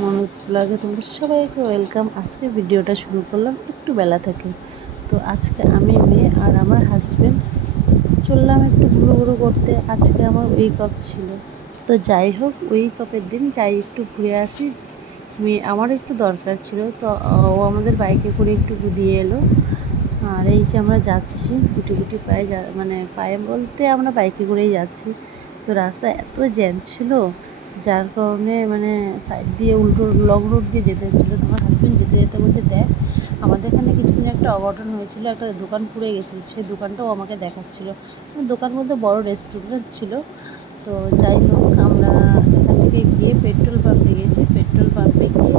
মনোজ ব্লগে তোমরা সবাইকে ওয়েলকাম। আজকে ভিডিওটা শুরু করলাম একটু বেলা থেকে। তো আজকে আমি, মেয়ে আর আমার হাজব্যান্ড চললাম একটু ঘুরু করতে। আজকে আমার উইক অফ ছিল, তো যাই হোক উইক অফের দিন যাই একটু ঘুরে আসি। মেয়ে আমার একটু দরকার ছিল, তো ও আমাদের বাইকে করে একটু দিয়ে এলো। আর এই যে আমরা যাচ্ছি গুটি গুটি পায়ে, মানে পায়ে বলতে আমরা বাইকে করেই যাচ্ছি। তো রাস্তায় এত জ্যাম ছিল, যার কারণে মানে সাইড দিয়ে উল্টো লং রোড দিয়ে যেতে হচ্ছিলো। তোমার হাজব্যান্ড যেতে যেতে বলছে, দেখ আমাদের এখানে কিছুদিন একটা অঘটন হয়েছিল, একটা দোকান পুড়ে গেছিলো, সেই দোকানটাও আমাকে দেখাচ্ছিলো। দোকান বলতে বড় রেস্টুরেন্ট ছিল। তো যাই হোক আমরা এখান থেকে গিয়ে পেট্রোল পাম্পে গেছি। পেট্রোল পাম্পে গিয়ে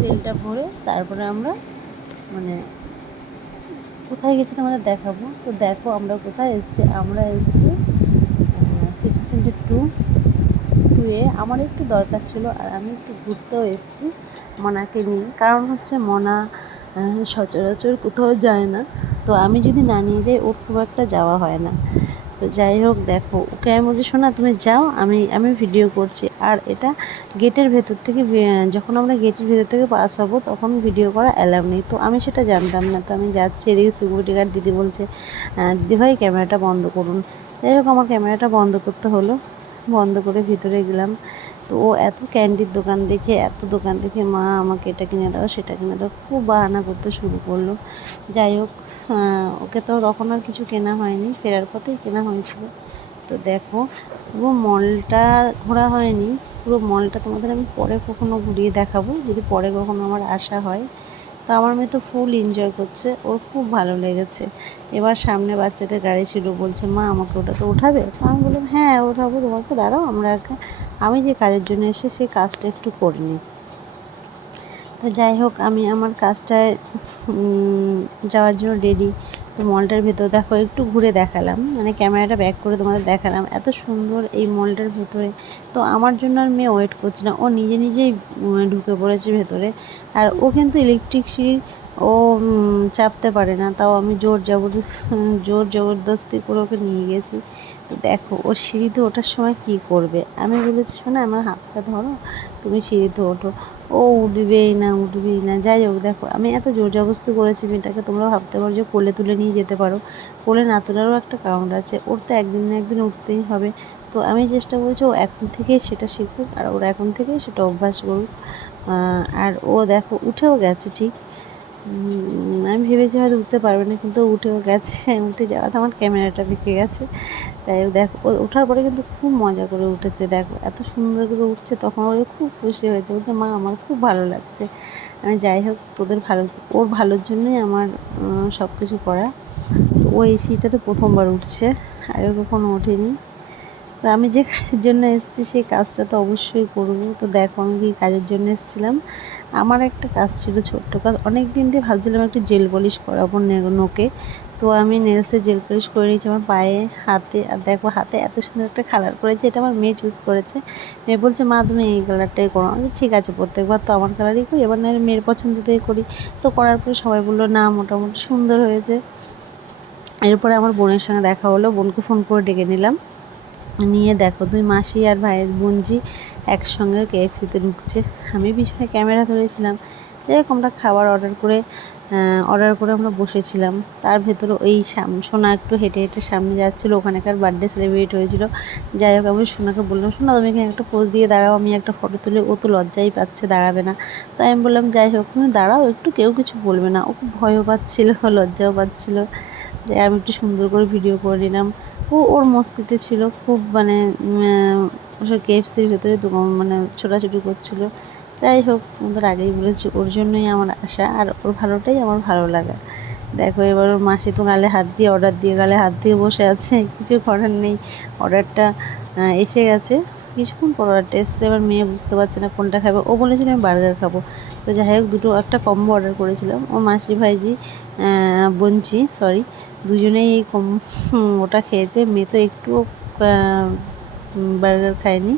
তেলটা ভরে তারপরে আমরা মানে কোথায় গেছি তোমাদের দেখাবো। তো দেখো আমরা কোথায় এসেছি। আমরা এসেছি সিটি সেন্টার 2-এ। আমার একটু দরকার ছিল আর আমি একটু ঘুরতেও এসেছি মনাকে নিয়ে। কারণ হচ্ছে মনা সচরাচর কোথাও যায় না, তো আমি যদি না নিয়ে যাই ওর খুব একটা যাওয়া হয় না। তো যাই হোক দেখো, ওকে আমি বলছি শোনা তুমি যাও, আমি ভিডিও করছি। আর এটা গেটের ভেতর থেকে, যখন আমরা গেটের ভেতর থেকে পাস হবো তখন ভিডিও করা অ্যালাউ নেই। তো আমি সেটা জানতাম না, তো আমি যাচ্ছি, এদিকে সিকিউরিটি গার্ড দিদি বলছে দিদিভাই ক্যামেরাটা বন্ধ করুন। যাই হোক আমার ক্যামেরাটা বন্ধ করতে হলো, বন্ধ করে ভিতরে গেলাম। তো ও এত ক্যান্ডির দোকান দেখে, এত দোকান দেখে, মা আমাকে এটা কিনে দাও সেটা কিনে দাও, খুব বাহানা করতে শুরু করলো। যাই হোক ওকে তো তখন আর কিছু কেনা হয়নি, ফেরার পথেই কেনা হয়েছিল। তো দেখো পুরো মলটা ঘোরা হয়নি, পুরো মলটা তোমাদের আমি পরে কখনো ঘুরিয়ে দেখাবো, যদি পরে কখনো আমার আসা হয়। তো আমার মেয়ে তো ফুল এনজয় করছে, ওর খুব ভালো লেগেছে। এবার সামনে বাচ্চাদের গাড়ি ছিল, বলছে মা আমাকে ওটাতে ওঠাবে। তো আমি বললাম হ্যাঁ ওঠাবো তোমাকে, দাঁড়াও আমি যে কাজের জন্য এসে সেই কাজটা একটু করে নিই। তো যাই হোক আমি আমার কাজটায় যাওয়ার জন্য রেডি। তো মলটার ভেতর দেখো একটু ঘুরে দেখালাম, মানে ক্যামেরাটা ব্যাক করে তোমাদের দেখালাম এত সুন্দর এই মলটার ভেতরে। তো আমার জন্য আর মেয়ে ওয়েট করছে না, ও নিজে নিজেই ঢুকে পড়েছে ভেতরে। আর ও কিন্তু ইলেকট্রিক সিঁড়ি ও চাপতে পারে না, তাও আমি জোর জবরদস্তি করে ওকে নিয়ে গেছি। তো দেখো ও সিঁড়িতে ওঠার সময় কি করবে, আমি বলেছি শোনা আমার হাতটা ধরো, তুমি সিঁড়িতে ওঠো। ও উঠবেই না। যাই হোক দেখো আমি এত জোর জবরদস্তি করেছি মেয়েটাকে, তোমরা ভাবতে পারো যে কোলে তুলে নিয়ে যেতে পারো, কোলে না তোলারও একটা কারণ আছে, ওর তো একদিন না একদিন উঠতেই হবে। তো আমি চেষ্টা করেছি ও এখন থেকেই সেটা শিখুক, আর ওর এখন থেকেই সেটা অভ্যাস করুক। আর ও দেখো উঠেও গেছে ঠিক। আমি ভেবেছি হয়তো উঠতে পারবে না, কিন্তু উঠেও গেছে। উঠে যাওয়াতে আমার ক্যামেরাটা বেঁকে গেছে। তাই দেখো ও ওঠার পরে কিন্তু খুব মজা করে উঠেছে, দেখো এত সুন্দর করে উঠছে, তখন ওর খুব খুশি হয়েছে, বলছে মা আমার খুব ভালো লাগছে। আমি যাই হোক তোদের ভালো, ওর ভালোর জন্যই আমার সব কিছু করা। তো ও এই সিঁড়িটাতে প্রথমবার উঠছে, আগে কখনো ওঠেনি। তো আমি যে কাজের জন্য এসেছি সেই কাজটা তো অবশ্যই করবো। তো দেখো আমি কি কাজের জন্য এসেছিলাম, আমার একটা কাজ ছিল, ছোট্ট কাজ। অনেক দিন দিয়ে ভাবছিলাম একটু জেল পলিশ করাবো নোকে। তো আমি নেলসে জেল পলিশ করে নিয়েছি আমার পায়ে, হাতে। আর দেখো হাতে এত সুন্দর একটা কালার করেছে, এটা আমার মেয়ে চুজ করেছে। মেয়ে বলছে মা তুমি এই কালারটাই করো। আমি ঠিক আছে, প্রত্যেকবার তো আমার কালারই করি, এবার না মেয়ের পছন্দতেই করি। তো করার পরে সবাই বললো না মোটামুটি সুন্দর হয়েছে। এরপরে আমার বোনের সঙ্গে দেখা হলো, বোনকে ফোন করে ডেকে নিলাম, নিয়ে দেখো দুই মাসি আর ভাইয়ের বোনজি একসঙ্গে KFC-তে ঢুকছে। আমি পিছনে ক্যামেরা ধরেছিলাম। যেরকম আমরা খাবার অর্ডার করে আমরা বসেছিলাম। তার ভেতরে ওই সোনা একটু হেঁটে হেঁটে সামনে যাচ্ছিলো, ওখানেকার বার্থডে সেলিব্রেট হয়েছিল। যাই হোক আমি সোনাকে বললাম শোনা তুমি এখানে একটা পোজ দিয়ে দাঁড়াও, আমি একটা ফটো তুলে। ও তো লজ্জাই পাচ্ছে, দাঁড়াবে না। তো আমি বললাম যাই হোক তুমি দাঁড়াও একটু, কেউ কিছু বলবে না। ও খুব ভয়ও পাচ্ছিল, লজ্জাও পাচ্ছিল। যে আমি একটু সুন্দর করে ভিডিও করে নিলাম। ওর মস্তিতে ছিল খুব, মানে KFC-র ভেতরে মানে ছোটাছুটি করছিল। যাই হোক তোমাদের আগেই বলেছি ওর জন্যই আমার আশা, আর ওর ভালোটাই আমার ভালো লাগা। দেখো এবার ওর মাসি তো গালে হাত দিয়ে, অর্ডার দিয়ে গালে হাত দিয়ে বসে আছে, কিছু করার নেই। অর্ডারটা এসে গেছে, কিছুক্ষণ পর অর্ডারটা এসছে। এবার মেয়ে বুঝতে পারছে না কোনটা খাবে, ও বলেছিল আমি বার্গার খাবো। তো যাই হোক একটা কম্বো অর্ডার করেছিলাম। ও মাসি ভাইজি বোনজি সরি দুজনেই এই ওটা খেয়েছে। মেয়ে তো একটুও বার্গার খায়নি,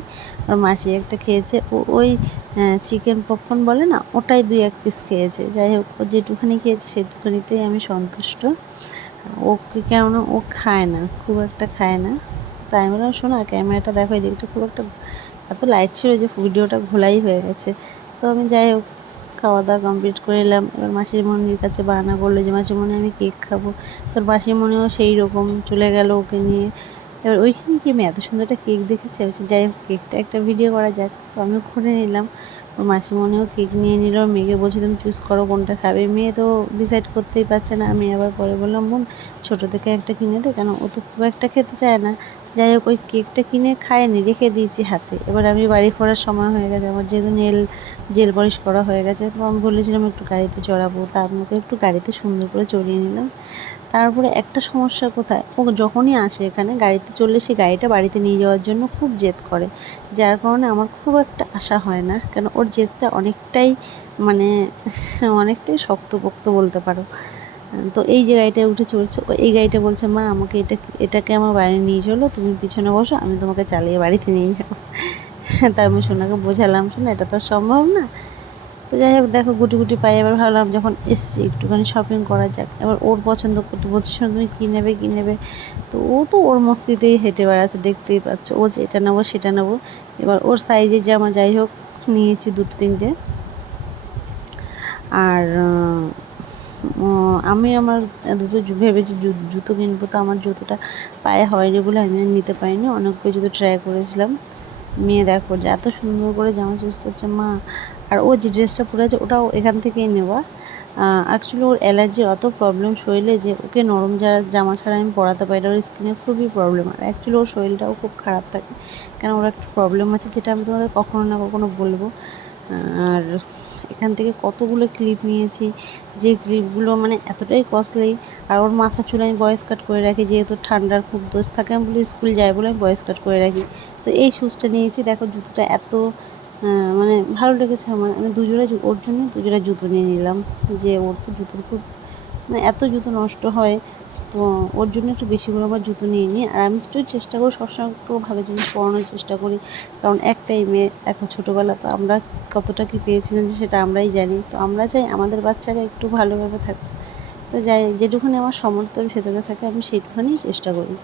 আর মাসি একটা খেয়েছে। ওই চিকেন পপকর্ন বলে না, ওটাই 2-1 পিস খেয়েছে। যাই হোক ও যেটুখানি খেয়েছে সেটুখানিতেই আমি সন্তুষ্ট। ওকে কেননা ও খায় না, খুব একটা খায় না। তাই আমি বললাম শোনা ক্যামেরাটা দেখো, এদিকটা খুব একটা এত লাইট ছিল যে ভিডিওটা ঘোলাই হয়ে গেছে। তো আমি যাই হোক খাওয়া দাওয়া কমপ্লিট করে এলাম। এবার মাসিমণির কাছে বায়না করলো যে মাসিমণি আমি কেক খাবো। তোর মাসিমণিও সেই রকম চলে গেল ওকে নিয়ে। এবার ওইখানে কি আমি এত সুন্দর একটা কেক দেখেছি, যাই হোক কেকটা একটা ভিডিও করা যাক। তো আমিও করে নিলাম। ওর মাসিমণিও কেক নিয়ে নিল। মেয়েকে বলছি তুমি চুজ করো কোনটা খাবে। মেয়ে তো ডিসাইড করতেই পারছে না। আমি আবার পরে বললাম বোন ছোটো থেকে একটা কিনে দে, কেন ও তো খুব একটা খেতে চায় না। যাই হোক ওই কেকটা কিনে খায়নি, রেখে দিয়েছি হাতে। এবার আমি বাড়ি ফেরার সময় হয়ে গেছে আমার, যেহেতু জেল পলিশ করা হয়ে গেছে। তো আমি বলেছিলাম একটু গাড়িতে চড়াবো, তা আমি ওকে একটু গাড়িতে সুন্দর করে চড়িয়ে নিলাম। তারপরে একটা সমস্যা কোথায়, ও যখনই আসে এখানে গাড়িতে চললে সে গাড়িটা বাড়িতে নিয়ে যাওয়ার জন্য খুব জেদ করে, যার কারণে আমার খুব একটা আশা হয় না, কেন ওর জেদটা অনেকটাই মানে অনেকটাই শক্তপোক্ত বলতে পারো। তো এই যে গাড়িটায় উঠে চলছে, এই গাড়িটা বলছে মা আমাকে এটাকে আমার বাড়ি নিয়ে চলো, তুমি পিছনে বসো, আমি তোমাকে চালিয়ে বাড়িতে নিয়ে যাবো। তা আমি সোনাকে বোঝালাম, শোনা এটা তো সম্ভব না। তো যাই হোক দেখো গুটি গুটি পাই। এবার ভাবলাম যখন এসছি একটুখানি শপিং করা যাক। এবার ওর পছন্দ করতে বলছি তুমি কী নেবে কী নেবে। তো ও তো ওর মস্তিতেই হেঁটে বেড়াচ্ছে, দেখতেই পাচ্ছ। ও যে এটা নেবো সেটা নেবো। এবার ওর সাইজের জামা যাই হোক নিয়েছি দুটো তিনটে। আর আমি আমার দুটো ভেবেছি জুতো কিনবো, তো আমার জুতোটা পায়ে হয়নি বলে আমি আর নিতে পারিনি। অনেকগুলো জুতো ট্রাই করেছিলাম। মেয়ে দেখো যে এত সুন্দর করে জামা চুজ করছে মা। আর ও যে ড্রেসটা পরে আছে ওটাও এখান থেকেই নেওয়া। অ্যাকচুয়ালি ওর অ্যালার্জির অত প্রবলেম শরীরে যে ওকে নরম জামা ছাড়া আমি পরাতে পারি না, ওর স্কিনে খুবই প্রবলেম। আর অ্যাকচুয়ালি ওর শরীরটাও খুব খারাপ থাকে, কেন ওর একটা প্রবলেম আছে যেটা আমি তোমাদের কখনো না কখনো বলবো। আর এখান থেকে কতগুলো ক্লিপ নিয়েছি, যে ক্লিপগুলো মানে এতটাই কস্টলি। আর ওর মাথা চুলে আমি বয়েস কাট করে রাখি, যেহেতু ঠান্ডার খুব দোষ থাকে, আমি বলি স্কুল যায় বলে আমি বয়েস কাট করে রাখি। তো এই শ্যুজটা নিয়েছি, দেখো জুতোটা এত মানে ভালো লেগেছে আমার। আমি দুজোড়া ওর জন্য দুজোড়া জুতো নিয়ে নিলাম, যে ওর তো জুতোর খুব মানে এত জুতো নষ্ট হয়, তো ওর জন্য একটু বেশি করে আবার জুতো নিয়ে নিই। আর আমি একটু চেষ্টা করি সবসময় একটু ভালো জিনিস পরানোর চেষ্টা করি, কারণ একটাই মেয়ে। এখন ছোটোবেলা তো আমরা কতটা কী পেয়েছিলাম যে সেটা আমরাই জানি। তো আমরা চাই আমাদের বাচ্চারা একটু ভালোভাবে থাকে। তো যাই যেটুকুনি আমার সমর্থের ভেতরে থাকে আমি সেইটুখানি চেষ্টা করি।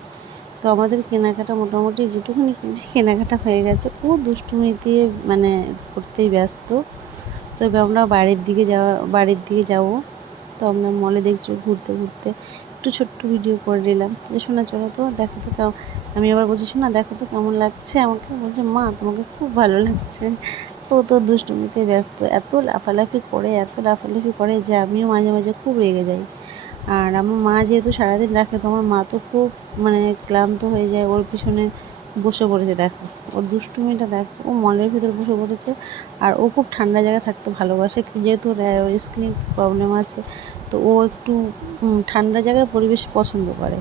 তো আমাদের কেনাকাটা মোটামুটি যেটুকুনি কিনছি কেনাকাটা হয়ে গেছে। ও দুষ্টুমি দিয়ে মানে করতেই ব্যস্ত। তবে আমরা বাড়ির দিকে যাবো। তো আমরা মলে দেখছি ঘুরতে ঘুরতে একটু ছোট্ট ভিডিও করে নিলাম যে শোনা চলো তো দেখো তো কেমন। আমি আবার বলছি শোনা দেখো তো কেমন লাগছে আমাকে। বলছে মা তোমাকে খুব ভালো লাগছে। ও তো দুষ্টুমিতে ব্যস্ত, এত লাফালাফি করে যে আমিও মাঝে মাঝে খুব রেগে যাই। আর আমার মা যেহেতু সারাদিন রাখে, তো আমার মা তো খুব মানে ক্লান্ত হয়ে যায়। ওর পিছনে বসে পড়েছে, দেখো ওর দুষ্টুমিটা দেখো। ও মলের ভিতরে বসে পড়েছে। আর ও খুব ঠান্ডা জায়গায় থাকতে ভালোবাসে, যেহেতু ওর স্কিন প্রবলেম আছে। তো ও একটু ঠান্ডা জায়গায় পরিবেশ পছন্দ করে।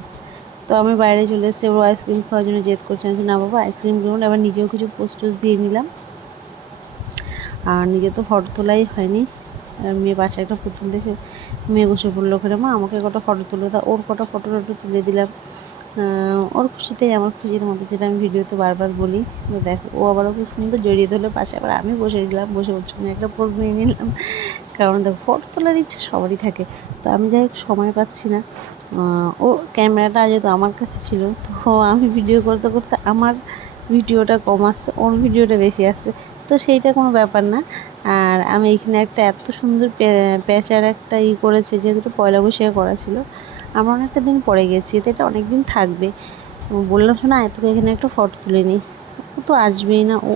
তো আমি বাইরে চলে এসেছি, ও আইসক্রিম খাওয়ার জন্য জেদ করছে। আমি না বাবা আইসক্রিম কিনুন। আবার নিজেও কিছু পোস্ট দিয়ে নিলাম। আর নিজে তো ফটো তোলাই হয়নি। আর মেয়ে পাশে একটা পুতুল দেখে মেয়ে বসে পড়লো ওখানে, মা আমাকে কটা ফটো তুলে দাও। ওর কটা ফটো তুলে দিলাম। ওর খুশিতেই আমার খুশির মতো, যেটা আমি ভিডিওতে বারবার বলি। তো দেখো ও আবার খুব সুন্দর জড়িয়ে ধরলো পাশে, আবার আমি বসে দিলাম, বসে ওর সঙ্গে একটা পোজ নিয়ে নিলাম। কারণ দেখো ফটো তোলার ইচ্ছে সবারই থাকে। তো আমি যাই হোক সময় পাচ্ছি না। ও ক্যামেরাটা যেহেতু আমার কাছে ছিল, তো আমি ভিডিও করতে করতে আমার ভিডিওটা কম আসছে, ওর ভিডিওটা বেশি আসছে। তো সেইটা কোনো ব্যাপার না। আর আমি এখানে একটা এত সুন্দর প্যাঁচার একটা করেছে, যেহেতু পয়লা বৈশাখে করা ছিল। আমরা অনেকটা দিন পরে গেছি, তো এটা অনেক দিন থাকবে। বললাম শোনা তোকে এখানে একটা ফটো তুলে নিই। ও তো আসবেই না। ও